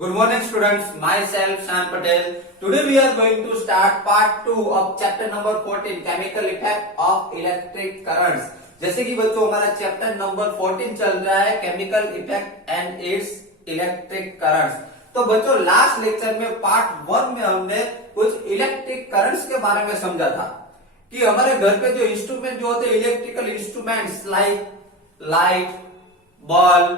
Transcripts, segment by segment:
Good morning students, myself Shan Patel. Today we are going to start part 2 of chapter number 14 chemical effect of electric currents. जैसे कि बच्चों हमारा chapter number 14 चल रहा है chemical effect and it's electric currents. तो बच्चों last lecture में पार्ट 1 में हमने कुछ इलेक्ट्रिक करंट्स के बारे में समझा था कि हमारे घर पे जो इंस्ट्रूमेंट जो होते हैं electrical instruments like light, bulb,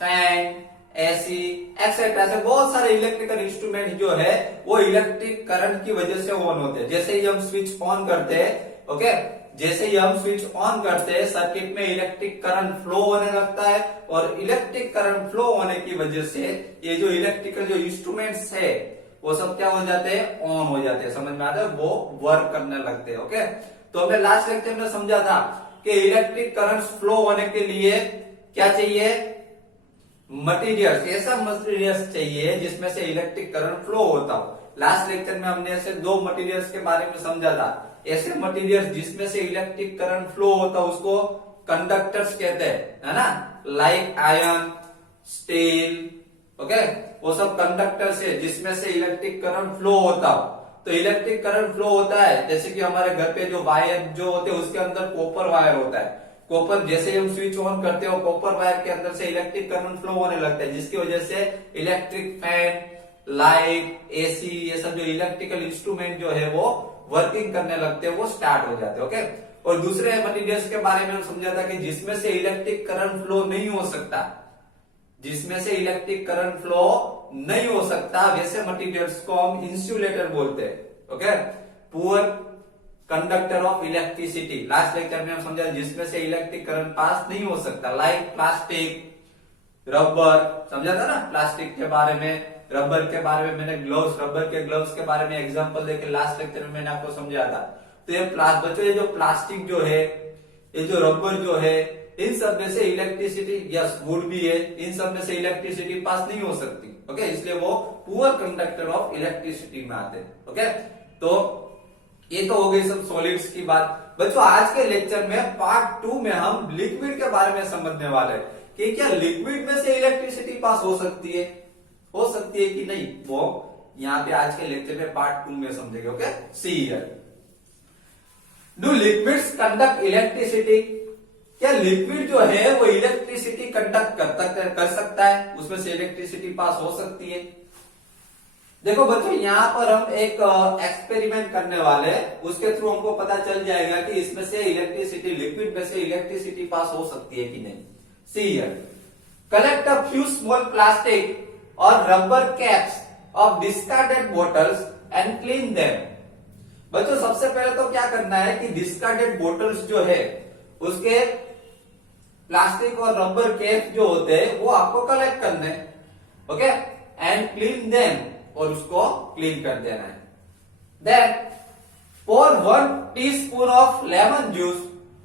fan, AC etcetera ऐसे बहुत सारे इलेक्ट्रिकल इंस्ट्रूमेंट जो है वो इलेक्ट्रिक करंट की वजह से ऑन होते हैं। जैसे ही हम स्विच ऑन करते हैं, ओके, जैसे ही हम स्विच ऑन करते हैं सर्किट में इलेक्ट्रिक करंट फ्लो होने लगता है और इलेक्ट्रिक करंट फ्लो होने की वजह से ये जो इलेक्ट्रिकल जो इंस्ट्रूमेंट्स है वो सब क्या हो जाते हैं, ऑन हो जाते हैं। समझ में आता है, वो वर्क करने लगते हैं। ओके, तो हमने लास्ट लेक्चर में समझा था कि इलेक्ट्रिक करंट फ्लो होने के लिए क्या चाहिए, मटेरियल्स, ऐसा मटेरियल्स चाहिए जिसमें से इलेक्ट्रिक करंट फ्लो होता हो। लास्ट लेक्चर में हमने ऐसे दो मटेरियल्स के बारे में समझा था। ऐसे मटेरियल्स जिसमें से इलेक्ट्रिक करंट फ्लो होता है उसको कंडक्टर्स कहते हैं, है ना, लाइक आयरन, स्टील, ओके, वो सब कंडक्टर्स है जिसमें से इलेक्ट्रिक करंट फ्लो होता हो। तो इलेक्ट्रिक करंट फ्लो होता है जैसे कि हमारे घर पे जो वायर जो होते हैं उसके अंदर कॉपर वायर होता है। कॉपर जैसे हम स्विच ऑन करते हो कॉपर वायर के अंदर से इलेक्ट्रिक करंट फ्लो होने लगता है जिसकी वजह से इलेक्ट्रिक फैन, लाइट, एसी, ये सब जो इलेक्ट्रिकल इंस्ट्रूमेंट जो है वो वर्किंग करने लगते हैं, वो स्टार्ट हो जाते हैं। ओके, और दूसरे मटेरियल्स के बारे में हम समझा था कि जिसमें से इलेक्ट्रिक करंट फ्लो नहीं हो सकता, जिसमें से इलेक्ट्रिक करंट फ्लो नहीं हो सकता वैसे मटेरियल्स को हम इंसुलेटर बोलते हैं। Okay, poor conductor of electricity last lecture में हम समझा जिसमें से इलेक्ट्रिक करंट पास नहीं हो सकता, लाइक प्लास्टिक, रबर, समझा था ना प्लास्टिक के बारे में, रबर के बारे में मैंने ग्लव्स, रबर के ग्लव्स के बारे में एग्जांपल देके लास्ट लेक्चर में मैंने आपको समझाया था। तो ये बच्चों ये जो प्लास्टिक जो है, ये जो रबर जो है, इन सब में से इलेक्ट्रिसिटी, यस वुड भी है, इन सब में से इलेक्ट्रिसिटी पास नहीं हो सकती। ओके, इसलिए वो पुअर कंडक्टर ऑफ इलेक्ट्रिसिटी में आते हैं। ओके, तो ये तो हो गई सब सॉलिड्स की बात। बच्चों आज के लेक्चर में पार्ट 2 में हम लिक्विड के बारे में समझने वाले हैं कि क्या लिक्विड में से इलेक्ट्रिसिटी पास हो सकती है कि नहीं, वो यहाँ पे आज के लेक्चर में पार्ट 2 में समझेंगे। Okay, see here, do liquids conduct electricity, क्या लिक्विड जो है वो इलेक्ट्रिसिटी कंडक्ट कर सकता है, उसमें से इलेक्ट्रिसिटी पास हो सकती है। देखो बच्चों यहाँ पर हम एक एक्सपेरिमेंट करने वाले हैं, उसके थ्रू हमको पता चल जाएगा कि इसमें से इलेक्ट्रिसिटी, लिक्विड में से इलेक्ट्रिसिटी पास हो सकती है कि नहीं। See here, collect a few small plastic और rubber caps of discarded bottles and clean them. बच्चों सबसे पहले तो क्या करना है कि डिस्कार्डेड बॉटल्स जो है उसके प्लास्टिक और रबर कैप जो होते हैं वो आपको कलेक्ट करने, ओके, एंड क्लीन देम, और उसको क्लीन कर देना है। Then pour 1 teaspoon of lemon juice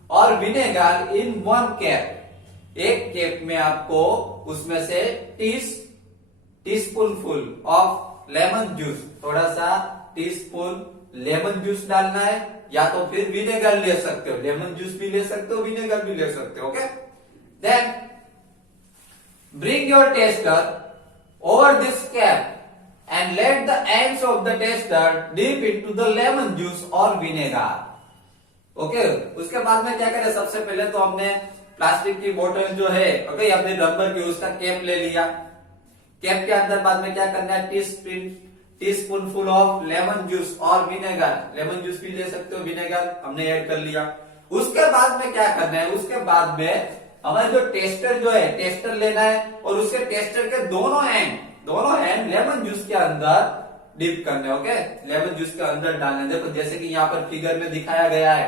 और विनेगर इन 1 कैप, एक कैप में आपको उसमें से teaspoon full of lemon juice, थोड़ा सा टीस्पून लेमन जूस डालना है, या तो फिर विनेगर ले सकते हो, लेमन जूस भी ले सकते हो, विनेगर भी ले सकते हो। Okay, then bring your tester over this cap and let the ends of the tester dip into the lemon juice or vinegar. Okay, उसके बाद में क्या करें, सबसे पहले तो हमने प्लास्टिक की बोतल जो है, ओके, या फिर रबर की, उसका कैप ले लिया। कैप के अंदर बाद में क्या करना है, teaspoon full of lemon juice और विनेगर, लेमन जूस भी ले सकते हो, विनेगर हमने ऐड कर लिया। उसके बाद में क्या करना है, उसके बाद में हमारा जो टेस्टर जो है, टेस्टर लेना है और उसके टेस्टर के दोनों हैंड लेमन जूस के अंदर डिप करने। ओके, लेमन जूस के अंदर डालने। देखो जैसे कि यहाँ पर फिगर में दिखाया गया है,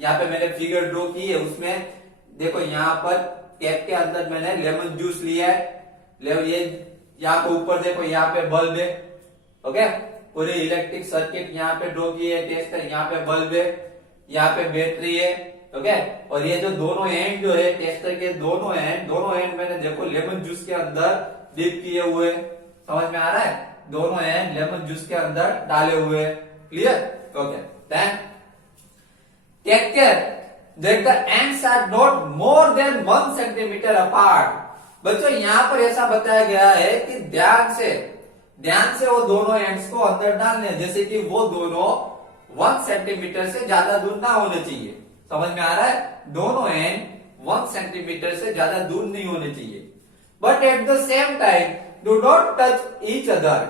यहाँ पे मैंने फिगर ड्रॉ की है, उसमें देखो यहाँ पर कैप के अंदर मैंने लेमन जूस लिया है, ये यहाँ पे ऊपर देखो यहाँ पे बल्ब है। ओके, पूरे इलेक्ट्रिक सर्किट यहाँ पे ड्रॉ की है, टेस्टर यहाँ पे बल्ब है, यहाँ पे बैटरी है। ओके, और ये जो दोनों एंड जो है टेस्टर के दोनों एंड मैंने देखो लेमन जूस के अंदर डिप किए हुए, समझ में आ रहा है, दोनों एंड लेमन जूस के अंदर डाले हुए। Clear? Okay, then take care that the ends are not more than 1 centimeter apart बच्चों यहाँ पर ऐसा बताया गया है कि ध्यान से वो दोनों एंड्स को अंदर डालने, जैसे कि वो दोनों 1 सेंटीमीटर से ज्यादा दूर ना होने चाहिए। समझ में आ रहा है? दोनों एंड 1 सेंटीमीटर से ज्यादा दूर नहीं होने चाहिए। But at the same time do not touch each other.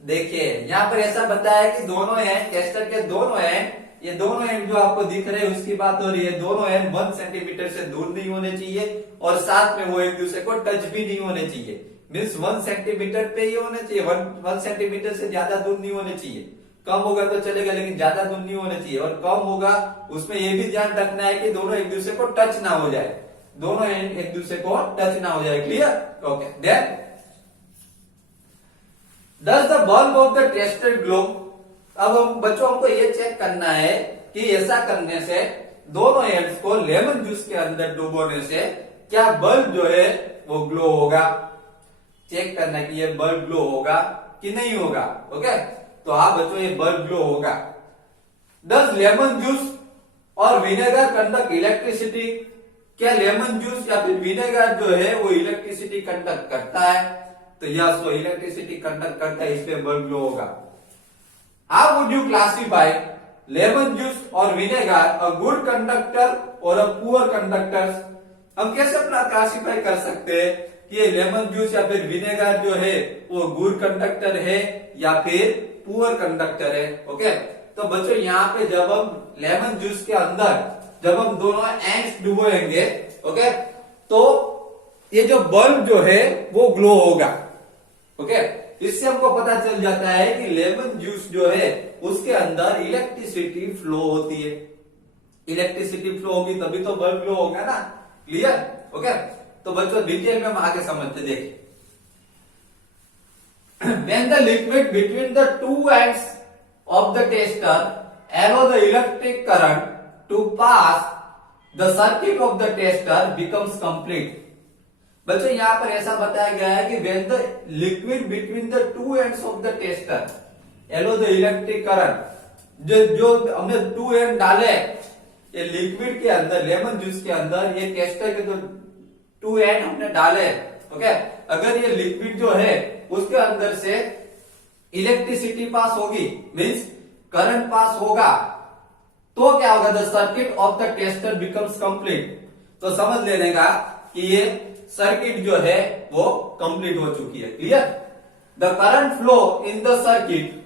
देखिए यहाँ पर ऐसा बताया कि दोनों एंड, टेस्टर के दोनों एंड, ये दोनों एंड जो आपको दिख रहे हैं उसकी बात हो रही है, दोनों एंड 1 सेंटीमीटर से दूर नहीं होने चाहिए और साथ में वो एक दूसरे को टच भी नहीं होने चाहिए। मीन्स 1 सेंटीमीटर पे ही होने चाहिए, 1 सेंटीमीटर से ज्यादा दूर नहीं होने चाहिए। कम होगा तो चलेगा लेकिन ज्यादा दूर नहीं होने चाहिए, और कम होगा उसमें ये भी ध्यान रखना है कि दोनों एक दूसरे को टच ना हो जाए, दोनों एंड एक दूसरे को टच ना हो जाए। Clear? Okay. Then does the bulb of the tester glow. अब हम बच्चों हमको ये चेक करना है कि ऐसा करने से, दोनों एंड्स को लेमन जूस के अंदर डुबोने से क्या बल्ब जो है वो ग्लो होगा। चेक करना है कि ये बल्ब ग्लो होगा कि नहीं होगा। ओके, तो हाँ बच्चों ये बल्ब ग्लो होगा। डज लेमन जूस और विनेगर कंडक्ट इलेक्ट्रिसिटी। क्या लेमन जूस या फिर विनेगर जो है वो इलेक्ट्रिसिटी कंडक्ट करता है? तो यस, वो इलेक्ट्रिसिटी कंडक्ट करता है, इसलिए बल्ब ग्लो होगा। How would you classify lemon juice और विनेगर अ गुड कंडक्टर और अ पुअर कंडक्टर। हम कैसे अपना क्लासिफाई कर सकते हैं कि ये लेमन जूस या फिर विनेगर जो है वो गुड कंडक्टर है या फिर पुअर कंडक्टर है। ओके, तो बच्चों यहाँ पे जब हम लेमन जूस के अंदर जब हम दोनों एंड्स डुबोएंगे, ओके, तो ये जो बल्ब जो है वो ग्लो होगा। ओके, इससे हमको पता चल जाता है कि लेमन जूस जो है उसके अंदर इलेक्ट्रिसिटी फ्लो होती है। इलेक्ट्रिसिटी फ्लो होगी तभी तो बल्ब ग्लो होगा ना। क्लियर? ओके, तो बच्चों डिटेल में हम आगे समझते देखिए। When the liquid between the two ends of the tester allow the electric current to pass, the circuit of the tester becomes complete. बच्चों यहाँ पर ऐसा बताया गया है कि when the liquid between the two ends of the tester allow the electric current, जो हमने 2 एंड डाले ये लिक्विड के अंदर, लेमन जूस के अंदर, ये टेस्टर के जो 2 एंड हमने डाले, ओके, अगर ये लिक्विड जो है उसके अंदर से इलेक्ट्रिसिटी पास होगी, मीन्स करंट पास होगा, तो क्या होगा? The circuit of the tester becomes complete. तो समझ लेने का कि ये सर्किट जो है वो कंप्लीट हो चुकी है। Clear? The current flow in the circuit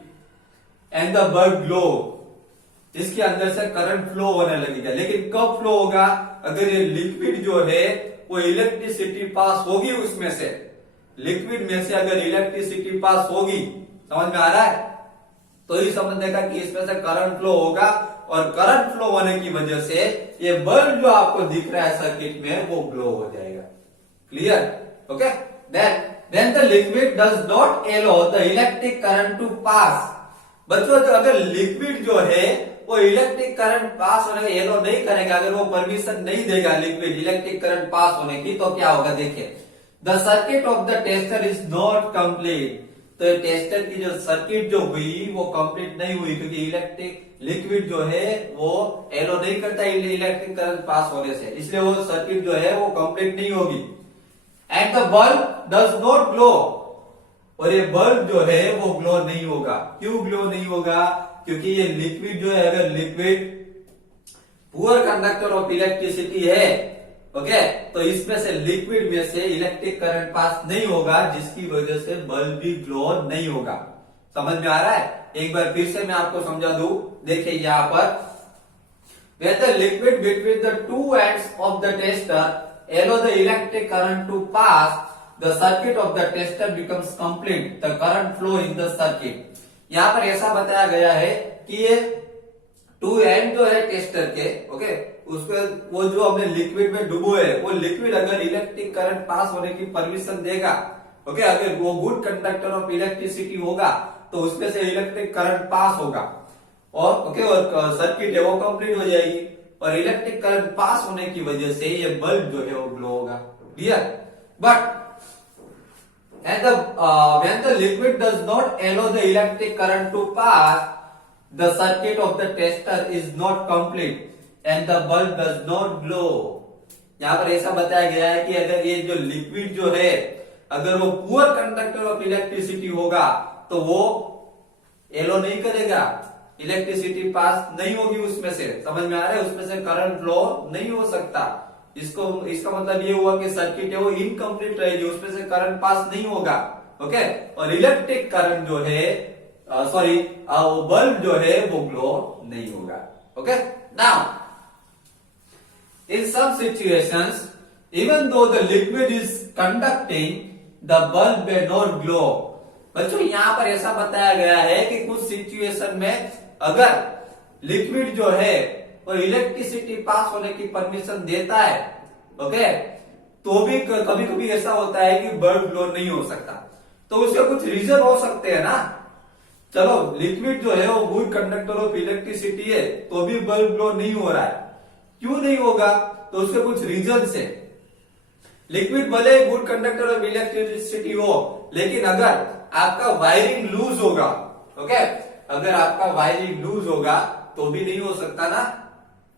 and the bulb glow. इसके अंदर से करंट फ्लो होने लगेगा, लेकिन कब फ्लो होगा? अगर ये लिक्विड जो है वो इलेक्ट्रिसिटी पास होगी, उसमें से लिक्विड में से अगर इलेक्ट्रिसिटी पास होगी, समझ में आ रहा है? तो ये समझने का कि इसमें से करंट फ्लो होगा, और करंट फ्लो होने की वजह से ये बल्ब जो आपको दिख रहा है सर्किट में वो ग्लो हो जाएगा। Clear? Okay, then the liquid does not allow the electric current to pass. बच्चों अगर लिक्विड जो है वो इलेक्ट्रिक करंट पास होने एलो नहीं करेगा, अगर वो परमिशन नहीं देगा लिक्विड इलेक्ट्रिक करंट पास होने की, तो क्या होगा? देखिए, the circuit of the tester is not complete. तो टेस्टर की जो सर्किट जो हुई वो कंप्लीट नहीं हुई, क्योंकि इलेक्ट्रिक लिक्विड जो है वो एलो नहीं करता इलेक्ट्रिक करंट पास होने से, इसलिए वो सर्किट जो है वो कंप्लीट नहीं होगी। And the bulb does not glow, और ये बल्ब जो है वो ग्लो नहीं होगा। क्यों ग्लो नहीं होगा? क्योंकि ये लिक्विड जो है, अगर liquid poor conductor of electricity है, ओके, तो इसमें से लिक्विड में से इलेक्ट्रिक करंट पास नहीं होगा, जिसकी वजह से बल्ब भी ग्लो नहीं होगा। समझ में आ रहा है? एक बार फिर से मैं आपको समझा दूं। देखिए यहाँ पर, when the liquid between the two ends of the tester allow the electric current to pass, the circuit of the tester becomes complete. The current flow in the circuit. यहाँ पर ऐसा बताया गया है कि ये 2 एंड जो है टेस्टर के, ओके, उसको वो जो हमने लिक्विड में डुबो है, वो लिक्विड अगर इलेक्ट्रिक करंट पास होने की परमिशन देगा, ओके, अगर वो गुड कंडक्टर ऑफ इलेक्ट्रिसिटी होगा, तो उसमें से इलेक्ट्रिक करंट पास होगा, और ओके, और सर्किट है वो कंप्लीट हो जाएगी, और इलेक्ट्रिक करंट पास होने की वजह से ये बल्ब जो है वो ग्लो होगा। Clear? But when the liquid does not allow the electric current to pass, the circuit of the tester is not complete and the bulb does not glow. यहाँ पर ऐसा बताया गया है कि अगर ये जो लिक्विड जो है अगर वो पुअर कंडक्टर ऑफ इलेक्ट्रिसिटी होगा तो वो एलो नहीं करेगा, इलेक्ट्रिसिटी पास नहीं होगी उसमें से, समझ में आ रहा है, उसमें से करंट फ्लो नहीं हो सकता। इसका मतलब ये हुआ कि सर्किट है वो इनकम्प्लीट रहेगी, उसमें से करंट पास नहीं होगा। ओके, और इलेक्ट्रिक करंट जो है वो बल्ब जो है वो ग्लो नहीं होगा। Okay, now in some situations even though the liquid is conducting the bulb may not glow। बच्चों यहाँ पर ऐसा बताया गया है कि कुछ सिचुएशन में अगर लिक्विड जो है वो इलेक्ट्रिसिटी पास होने की परमिशन देता है, ओके, तो भी कभी कभी ऐसा होता है कि बल्ब ग्लो नहीं हो सकता। तो उसके कुछ रीजन हो सकते हैं ना। चलो, लिक्विड जो है वो गुड कंडक्टर ऑफ इलेक्ट्रिसिटी है तो भी बल्ब ग्लो नहीं हो रहा है, क्यों नहीं होगा? तो उसके कुछ रीजन है। लिक्विड भले गुड कंडक्टर ऑफ इलेक्ट्रिसिटी हो, लेकिन अगर आपका वायरिंग लूज होगा, ओके, अगर आपका वायरिंग लूज होगा तो भी नहीं हो सकता ना,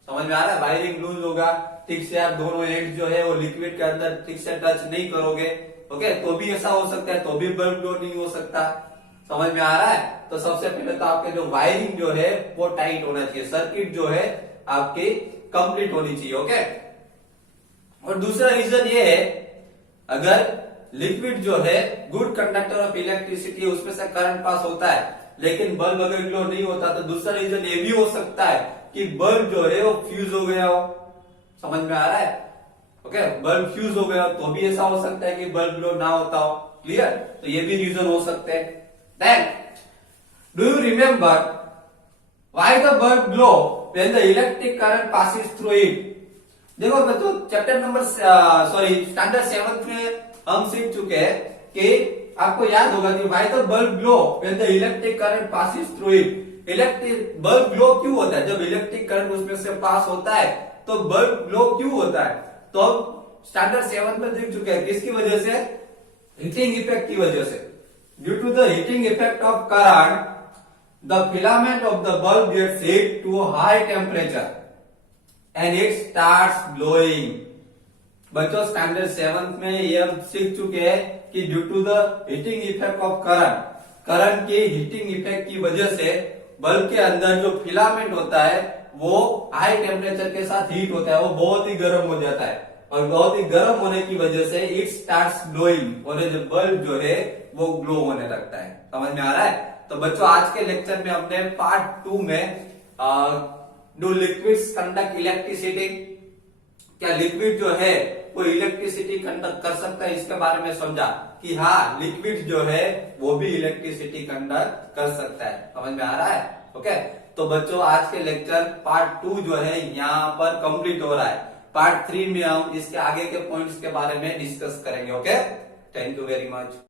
समझ में आ रहा है? वायरिंग लूज होगा, ठीक से आप दोनों एंड जो है वो लिक्विड के अंदर ठीक से टच नहीं करोगे, ओके, तो भी ऐसा हो सकता है, तो भी बल्ब ग्लो नहीं हो सकता। समझ में आ रहा है? तो सबसे पहले तो आपके जो वायरिंग जो है वो टाइट होना चाहिए, सर्किट जो है आपकी कंप्लीट होनी चाहिए। ओके, और दूसरा रीजन ये है, अगर लिक्विड जो है गुड कंडक्टर ऑफ इलेक्ट्रिसिटी उसमें से करंट पास होता है लेकिन बल्ब अगर ग्लो नहीं होता तो दूसरा रीजन ये भी हो सकता है कि बल्ब जो है वो फ्यूज हो गया हो। समझ में आ रहा है? ओके, बल्ब फ्यूज हो गया हो तो भी ऐसा हो सकता है कि बल्ब ग्लो ना होता हो। क्लियर? तो ये भी रीजन हो सकते हैं। Then do you remember why the bulb glow when the electric current passes through it? देखो बच्चों, चैप्टर नंबर स्टैंडर्ड 7 में हम सीख चुके हैं कि आपको याद होगा कि why the bulb glow when the electric current passes through it. Electric bulb glow क्यों होता है? जब इलेक्ट्रिक करंट उसमें से पास होता है तो बल्ब ग्लो क्यों होता है? तो हम स्टैंडर्ड 7 में देख चुके हैं, किसकी वजह से? हीटिंग इफेक्ट की वजह से। Due to the heating effect of current the filament of the bulb gets heat to a high temperature and it starts glowing। बच्चों, स्टैंडर्ड 7 में ये हम सीख चुके हैं कि due to the heating effect of current की हीटिंग इफेक्ट की वजह से बल्ब के अंदर जो फिलामेंट होता है वो हाई टेम्परेचर के साथ हीट होता है, वो बहुत ही गर्म हो जाता है, और बहुत ही गर्म होने की वजह से इट स्टार्ट्स ग्लोइंग, और जो बल्ब जो है वो ग्लो होने लगता है। समझ में आ रहा है? तो बच्चों, आज के लेक्चर में हमने पार्ट 2 में डू लिक्विड्स कंडक्ट इलेक्ट्रिसिटी, क्या लिक्विड जो है वो इलेक्ट्रिसिटी कंडक्ट कर सकता है, इसके बारे में समझा कि हाँ, लिक्विड जो है वो भी इलेक्ट्रिसिटी कंडक्ट कर सकता है। समझ में आ रहा है? ओके, तो बच्चों, आज के लेक्चर पार्ट 2 जो है यहाँ पर कंप्लीट हो रहा है। पार्ट 3 में हम इसके आगे के पॉइंट्स के बारे में डिस्कस करेंगे। Okay, thank you very much.